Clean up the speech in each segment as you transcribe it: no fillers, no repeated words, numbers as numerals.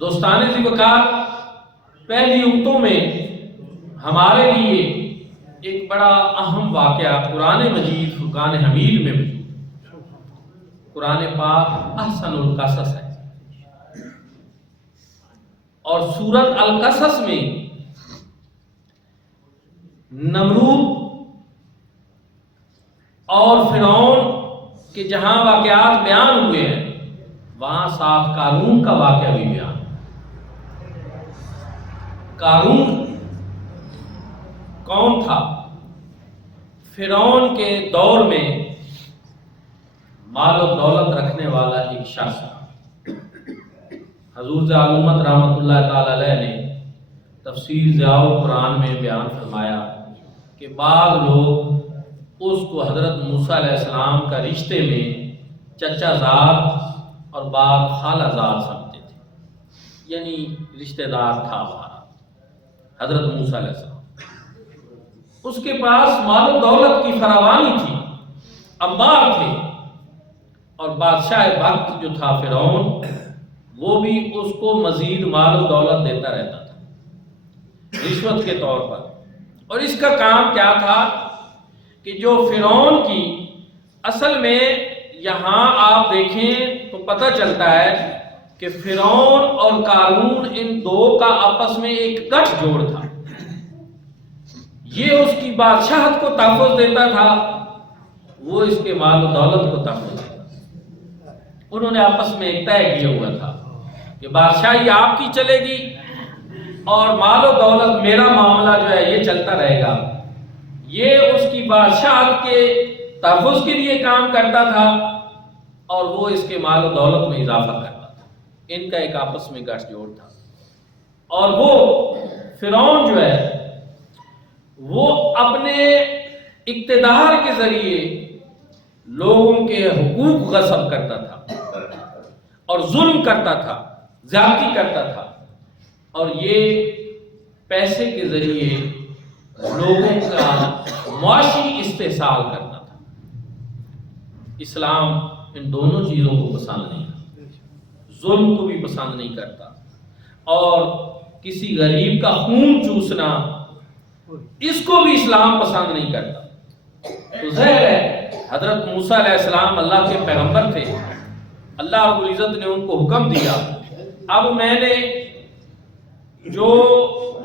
دوستان ذوالفقار، پہلی اکتوں میں ہمارے لیے ایک بڑا اہم واقعہ قرآن مجید فرقان حمید میں موجود ہے۔ قرآن پاک احسن القصص ہے، اور سورۃ القصص میں نمرود اور فرعون کے جہاں واقعات بیان ہوئے ہیں، وہاں ساتھ قارون کا واقعہ بھی بیان۔ قارون کون تھا؟ فرعون کے دور میں مال و دولت رکھنے والا ایک شخص تھا۔ حضور ذوالامت رحمۃ اللہ تعالی علیہ نے تفسیر ضیاء القرآن میں بیان فرمایا کہ بعض لوگ اس کو حضرت موسیٰ علیہ السلام کا رشتے میں چچا زاد اور بعض خالہ زاد سمجھتے تھے، یعنی رشتہ دار تھا ہمارا حضرت موسیٰ علیہ السلام۔ اس کے پاس مال و دولت کی فراوانی تھی، انبار تھے، اور بادشاہ وقت جو تھا فرعون، وہ بھی اس کو مزید مال و دولت دیتا رہتا تھا رشوت کے طور پر۔ اور اس کا کام کیا تھا کہ جو فرعون کی اصل میں یہاں آپ دیکھیں تو پتہ چلتا ہے کہ فرعون اور قارون ان دو کا آپس میں ایک گٹھ جوڑ تھا۔ یہ اس کی بادشاہت کو تحفظ دیتا تھا، وہ اس کے مال و دولت کو تحفظ دیتا تھا۔ انہوں نے آپس میں ایک طے کیا ہوا تھا کہ بادشاہی آپ کی چلے گی اور مال و دولت میرا معاملہ جو ہے یہ چلتا رہے گا۔ یہ اس کی بادشاہت کے تحفظ کے لیے کام کرتا تھا اور وہ اس کے مال و دولت میں اضافہ کرتا تھا۔ ان کا ایک آپس میں گٹھ جوڑ تھا، اور وہ فرعون جو ہے وہ اپنے اقتدار کے ذریعے لوگوں کے حقوق غصب کرتا تھا اور ظلم کرتا تھا، زیادتی کرتا تھا، اور یہ پیسے کے ذریعے لوگوں کا معاشی استحصال کرتا تھا۔ اسلام ان دونوں چیزوں کو پسند نہیں کرتا، ظلم کو بھی پسند نہیں کرتا، اور کسی غریب کا خون چوسنا اس کو بھی اسلام پسند نہیں کرتا۔ تو ظاہر ہے حضرت موسیٰ علیہ السلام اللہ کے پیغمبر تھے، اللہ رب العزت نے ان کو حکم دیا۔ اب میں نے جو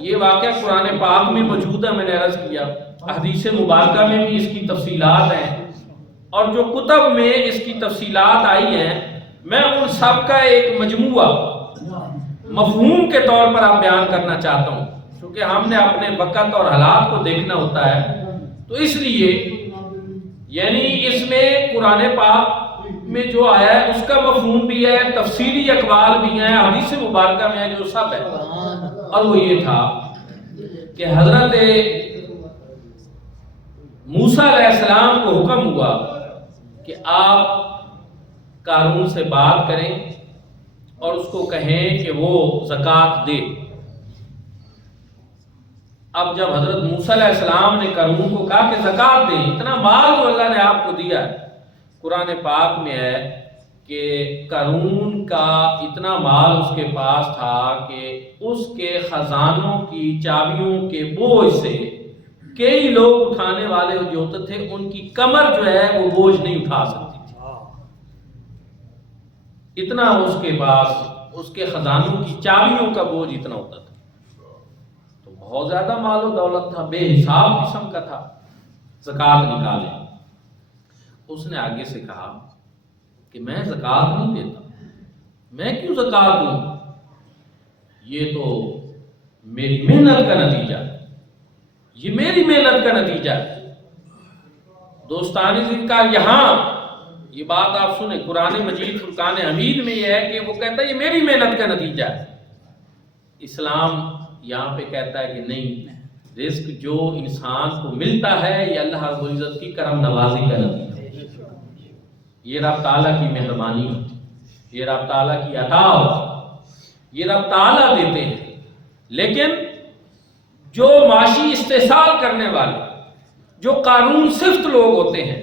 یہ واقعہ قرآن پاک میں موجود ہے، میں نے عرض کیا حدیث مبارکہ میں بھی اس کی تفصیلات ہیں، اور جو کتب میں اس کی تفصیلات آئی ہیں، میں ان سب کا ایک مجموعہ مفہوم کے طور پر آپ بیان کرنا چاہتا ہوں، کیونکہ ہم نے اپنے وقت اور حالات کو دیکھنا ہوتا ہے۔ تو اس لیے یعنی اس میں قرآن پاک میں جو آیا ہے اس کا مفہوم بھی ہے، تفسیری اقوال بھی ہیں، حدیث مبارکہ میں جو سب ہے، اور وہ یہ تھا کہ حضرت موسیٰ علیہ السلام کو حکم ہوا کہ آپ قارون سے بات کریں اور اس کو کہیں کہ وہ زکوٰۃ دے۔ اب جب حضرت موسیٰ علیہ السلام نے قارون کو کہا کہ زکوٰۃ دیں، اتنا مال جو اللہ نے آپ کو دیا ہے، قرآن پاک میں ہے کہ قارون کا اتنا مال اس کے پاس تھا کہ اس کے خزانوں کی چابیوں کے بوجھ سے کئی لوگ اٹھانے والے جو ہوتے تھے ان کی کمر جو ہے وہ بوجھ نہیں اٹھا سکتی تھی، اتنا اس کے پاس اس کے خزانوں کی چابیوں کا بوجھ اتنا ہوتا تھا۔ تو بہت زیادہ مال و دولت تھا، بے حساب قسم کا تھا۔ زکوٰۃ نکالے۔ اس نے آگے سے کہا کہ میں زکوٰۃ نہیں دیتا، میں کیوں زکوٰۃ دوں؟ یہ تو میری محنت کا نتیجہ ہے، یہ میری محنت کا نتیجہ ہے۔ دوستان ذوالفقار، یہاں یہ بات آپ سنیں، قرآن مجید فرقان حمید میں یہ ہے کہ وہ کہتا ہے یہ میری محنت کا نتیجہ ہے۔ اسلام یہاں پہ کہتا ہے کہ نہیں، رزق جو انسان کو ملتا ہے یہ اللہ رب العزت کی کرم نوازی کا نتیجہ ہے، یہ رب تعالیٰ کی مہربانی ہوتی ہے، یہ رب تعالیٰ کی عطا ہوتی ہے، یہ رب تعالیٰ دیتے ہیں۔ لیکن جو معاشی استحصال کرنے والے، جو قارون صفت لوگ ہوتے ہیں،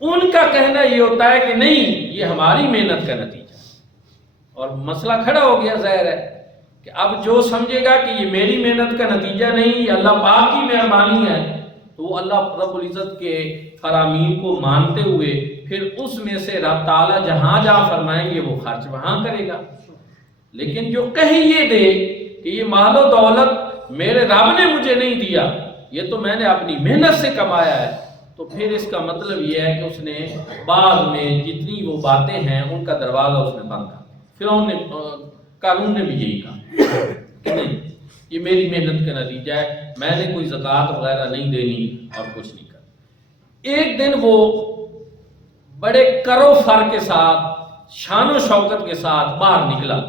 ان کا کہنا یہ ہوتا ہے کہ نہیں، یہ ہماری محنت کا نتیجہ ہے۔ اور مسئلہ کھڑا ہو گیا، ظاہر ہے کہ اب جو سمجھے گا کہ یہ میری محنت کا نتیجہ نہیں، یہ اللہ پاک کی مہربانی ہے، تو وہ اللہ رب العزت کے فرامین کو مانتے ہوئے پھر اس میں سے رب تعالیٰ جہاں جہاں فرمائیں گے وہ خرچ وہاں کرے گا۔ لیکن جو کہیں یہ دے کہ یہ مال و دولت میرے رب نے مجھے نہیں دیا، یہ تو میں نے اپنی محنت سے کمایا ہے، تو پھر اس کا مطلب یہ ہے کہ اس نے بعد میں جتنی وہ باتیں ہیں ان کا دروازہ اس نے بند کر دیا۔ فرعون نے، قارون نے بھی یہی کہا کہ نہیں، یہ میری محنت کا نتیجہ ہے، میں نے کوئی زکوٰۃ وغیرہ نہیں دینی اور کچھ نہیں کرنا۔ ایک دن وہ بڑے کر و فر کے ساتھ، شان و شوکت کے ساتھ باہر نکلا،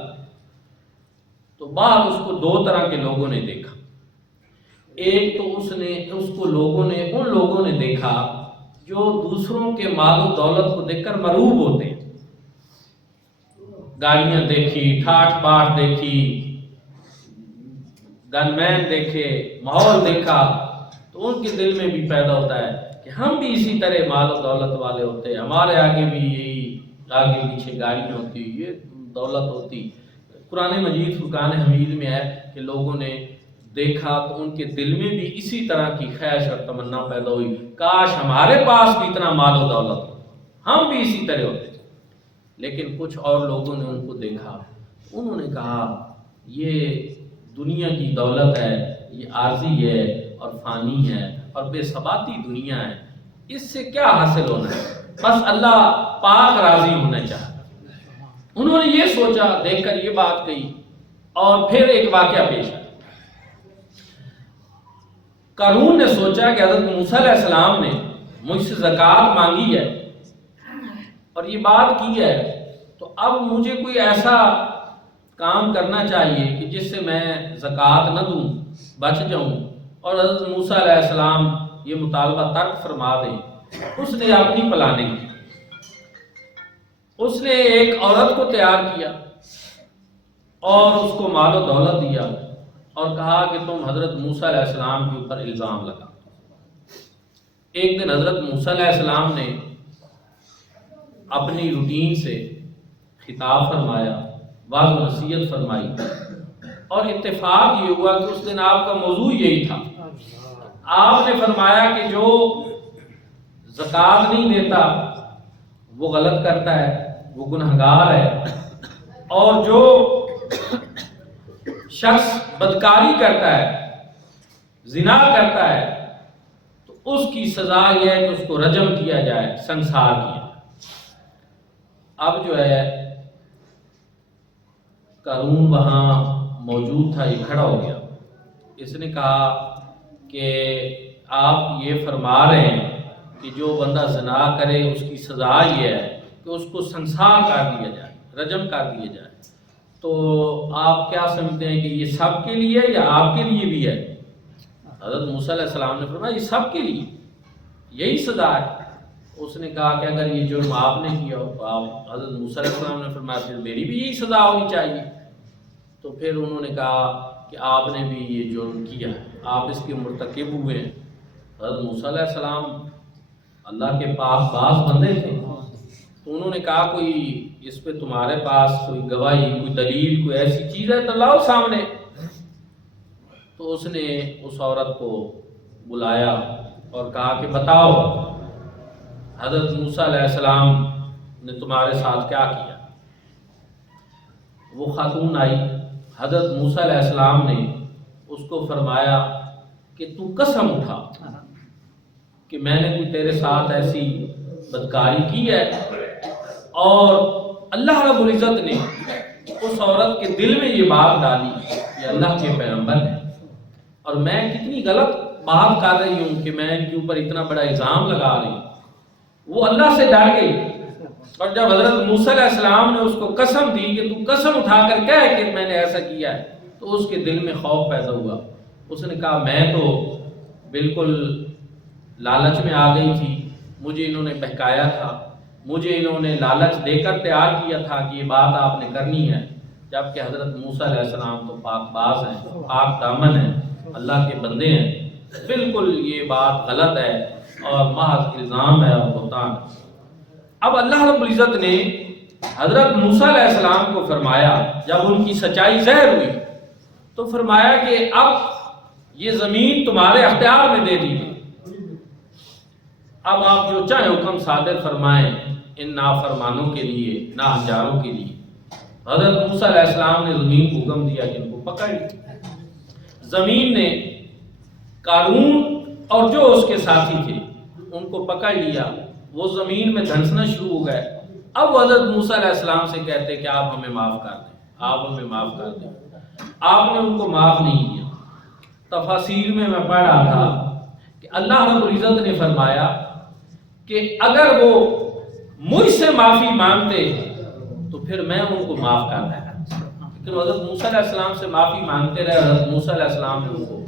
تو باہر اس کو دو طرح کے لوگوں نے دیکھا۔ ایک تو اس کو ان لوگوں نے دیکھا جو دوسروں کے مال و دولت کو دیکھ کر مرعوب ہوتے ہیں، گاڑیاں دیکھی، ٹھاٹ باٹ دیکھی، گن مین دیکھے، ماحول دیکھا، تو ان کے دل میں بھی پیدا ہوتا ہے کہ ہم بھی اسی طرح مال و دولت والے ہوتے، ہمارے آگے بھی یہی آگے پیچھے گاڑیاں ہوتی، یہ دولت ہوتی۔ قرآن مجید فرقان حمید میں ہے کہ لوگوں نے دیکھا تو ان کے دل میں بھی اسی طرح کی خواہش اور تمنا پیدا ہوئی، کاش ہمارے پاس بھی اتنا مال و دولت ہو، ہم بھی اسی طرح ہوتے۔ لیکن کچھ اور لوگوں نے ان کو دیکھا، انہوں نے کہا یہ دنیا کی دولت ہے، یہ عارضی ہے اور فانی ہے اور بے ثباتی دنیا ہے، اس سے کیا حاصل ہونا ہے، بس اللہ پاک راضی ہونا چاہتا۔ انہوں نے یہ سوچا، دیکھ کر یہ بات کہی، اور پھر ایک واقعہ پیش آیا۔ قارون نے سوچا کہ حضرت موسیٰ علیہ السلام نے مجھ سے زکوٰۃ مانگی ہے اور یہ بات کی ہے، تو اب مجھے کوئی ایسا کام کرنا چاہیے کہ جس سے میں زکوٰۃ نہ دوں، بچ جاؤں، اور حضرت موسیٰ علیہ السلام یہ مطالبہ ترک فرما دیں۔ اس نے اپنی پلاننگ کی، اس نے ایک عورت کو تیار کیا اور اس کو مال و دولت دیا اور کہا کہ تم حضرت موسیٰ علیہ السلام کے اوپر الزام لگا۔ ایک دن حضرت موسیٰ علیہ السلام نے اپنی روٹین سے خطاب فرمایا، واضح نصیحت فرمائی، اور اتفاق یہ ہوا کہ اس دن آپ کا موضوع یہی تھا۔ آپ نے فرمایا کہ جو زکوٰۃ نہیں دیتا وہ غلط کرتا ہے، وہ گنہگار ہے، اور جو شخص بدکاری کرتا ہے، زنا کرتا ہے، تو اس کی سزا یہ ہے کہ اس کو رجم کیا جائے، سنسار کیا۔ اب جو ہے قارون وہاں موجود تھا، یہ کھڑا ہو گیا، اس نے کہا کہ آپ یہ فرما رہے ہیں کہ جو بندہ زنا کرے اس کی سزا یہ ہے کہ اس کو سنسار کر دیا جائے، رجم کر دیا جائے، تو آپ کیا سمجھتے ہیں کہ یہ سب کے لیے یا آپ کے لیے بھی ہے؟ حضرت موسیٰ علیہ السلام نے فرمایا یہ سب کے لیے یہی سزا ہے۔ اس نے کہا کہ اگر یہ جرم آپ نے کیا ہو تو آپ، حضرت موسیٰ علیہ السلام نے فرمایا پھر میری بھی یہی سزا ہونی چاہیے۔ تو پھر انہوں نے کہا کہ آپ نے بھی یہ جرم کیا ہے، آپ اس کے مرتکب ہوئے ہیں۔ حضرت موسیٰ علیہ السلام اللہ کے پاس باز بندے تھے، تو انہوں نے کہا کوئی اس پہ تمہارے پاس کوئی گواہی، کوئی دلیل، کوئی ایسی چیز ہے تو لاؤ سامنے۔ تو اس نے اس عورت کو بلایا اور کہا کہ بتاؤ حضرت موسیٰ علیہ السلام نے تمہارے ساتھ کیا کیا۔ وہ خاتون آئی، حضرت موسیٰ علیہ السلام نے اس کو فرمایا کہ تو قسم اٹھا کہ میں نے کوئی تیرے ساتھ ایسی بدکاری کی ہے، اور اللہ رب العزت نے اس عورت کے دل میں یہ بات ڈالی کہ اللہ کے پیغمبر ہیں، اور میں کتنی غلط بات کر رہی ہوں کہ میں ان کے اوپر اتنا بڑا الزام لگا رہی ہوں۔ وہ اللہ سے ڈر گئی، اور جب حضرت موسیٰ علیہ السلام نے اس کو قسم دی کہ تو قسم اٹھا کر کہے کہ میں نے ایسا کیا ہے، تو اس کے دل میں خوف پیدا ہوا۔ اس نے کہا میں تو بالکل لالچ میں آ گئی تھی، مجھے انہوں نے بہکایا تھا، مجھے انہوں نے لالچ دے کر تیار کیا تھا کہ یہ بات آپ نے کرنی ہے، جبکہ حضرت موسیٰ علیہ السلام تو پاک باز ہیں، پاک دامن ہیں، اللہ کے بندے ہیں، بالکل یہ بات غلط ہے اور محض الزام ہے اور بہتان۔ اب اللہ رب العزت نے حضرت موسیٰ علیہ السلام کو فرمایا جب ان کی سچائی ظاہر ہوئی تو فرمایا کہ اب یہ زمین تمہارے اختیار میں دے دی گئی، اب آپ جو چاہے حکم صادر فرمائیں ان نافرمانوں کے لیے، ناہنجاروں کے لیے۔ حضرت موسیٰ علیہ السلام نے زمین کو حکم دیا کہ ان کو پکڑ لیا۔ زمین نے قارون اور جو اس کے ساتھی تھے ان کو پکڑ لیا، وہ زمین میں دھنسنا شروع ہو گئے۔ اب حضرت موسیٰ علیہ السلام سے کہتے کہ آپ ہمیں معاف کر دیں، آپ ہمیں معاف کر دیں۔ آپ نے ان کو معاف نہیں کیا۔ تفاسیر میں پڑھ رہا تھا کہ اللہ رب العزت نے فرمایا کہ اگر وہ مجھ سے معافی مانگتے تو پھر میں ان کو معاف کر دیتا، لیکن حضرت موسیٰ علیہ السلام سے معافی مانگتے رہے۔ حضرت موسیٰ علیہ السلام نے ان کو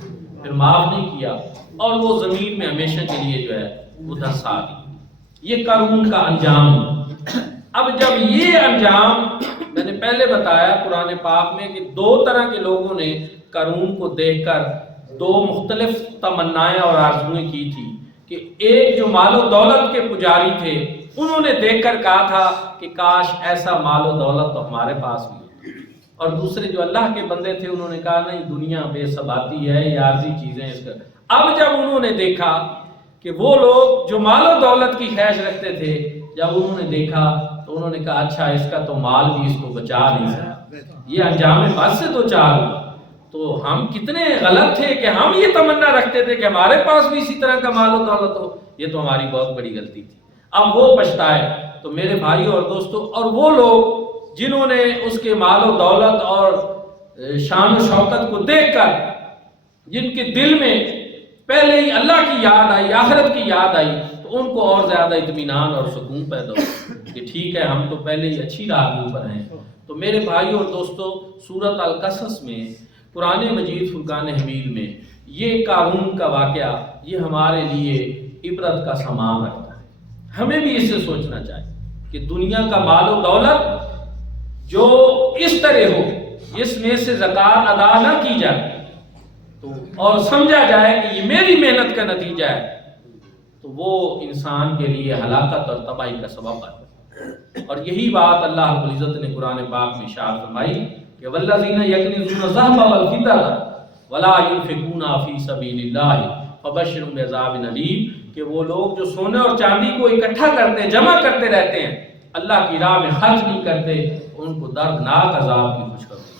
پھر معاف نہیں کیا اور وہ زمین میں ہمیشہ کے لیے جو ہے وہ دھنسا دی۔ یہ قارون کا انجام۔ اب جب یہ انجام میں نے پہلے بتایا قرآن پاک میں کہ دو طرح کے لوگوں نے قارون کو دیکھ کر دو مختلف تمنائیں اور آرزوئیں کی تھی کہ ایک جو مال و دولت کے پجاری تھے انہوں نے دیکھ کر کہا تھا کہ کاش ایسا مال و دولت تو ہمارے پاس بھی ہو، اور دوسرے جو اللہ کے بندے تھے انہوں نے کہا نہیں دنیا بے ثباتی ہے، یہ عارضی چیزیں اس کا۔ اب جب انہوں نے دیکھا کہ وہ لوگ جو مال و دولت کی خواہش رکھتے تھے جب انہوں نے دیکھا تو انہوں نے کہا اچھا اس کا تو مال بھی اس کو بچا نہیں سکتا، یہ انجام بد سے دو چار ہوا۔ تو ہم کتنے غلط تھے کہ ہم یہ تمنا رکھتے تھے کہ ہمارے پاس بھی اسی طرح کا مال و دولت ہو، یہ تو ہماری بہت بڑی غلطی تھی۔ اب وہ پچھتائے۔ تو میرے بھائیوں اور دوستوں، اور وہ لوگ جنہوں نے اس کے مال و دولت اور شان و شوکت کو دیکھ کر جن کے دل میں پہلے ہی اللہ کی یاد آئی، آخرت کی یاد آئی، تو ان کو اور زیادہ اطمینان اور سکون پیدا ہو کہ ٹھیک ہے ہم تو پہلے ہی اچھی راہ کے اوپر ہیں۔ تو میرے بھائیوں اور دوستوں، سورۃ القصص میں قرآن مجید فرقان حمید میں یہ قارون کا واقعہ یہ ہمارے لیے عبرت کا سامان رکھتا ہے۔ ہمیں بھی اس سے سوچنا چاہیے کہ دنیا کا مال و دولت جو اس طرح ہو اس میں سے زکوٰۃ ادا نہ کی جائے تو اور سمجھا جائے کہ یہ میری محنت کا نتیجہ ہے تو وہ انسان کے لیے ہلاکت اور تباہی کا سبب ہے۔ اور یہی بات اللہ رب العزت نے قرآن پاک میں ارشاد فرمائی کہ والذین یکنزون الذھب والفضة ولا ينفقون فی سبیل اللہ فبشرهم بعذاب علیم، کہ وہ لوگ جو سونے اور چاندی کو اکٹھا کرتے جمع کرتے رہتے ہیں، اللہ کی راہ میں خرچ نہیں کرتے، ان کو دردناک عذاب کی خوشخبری۔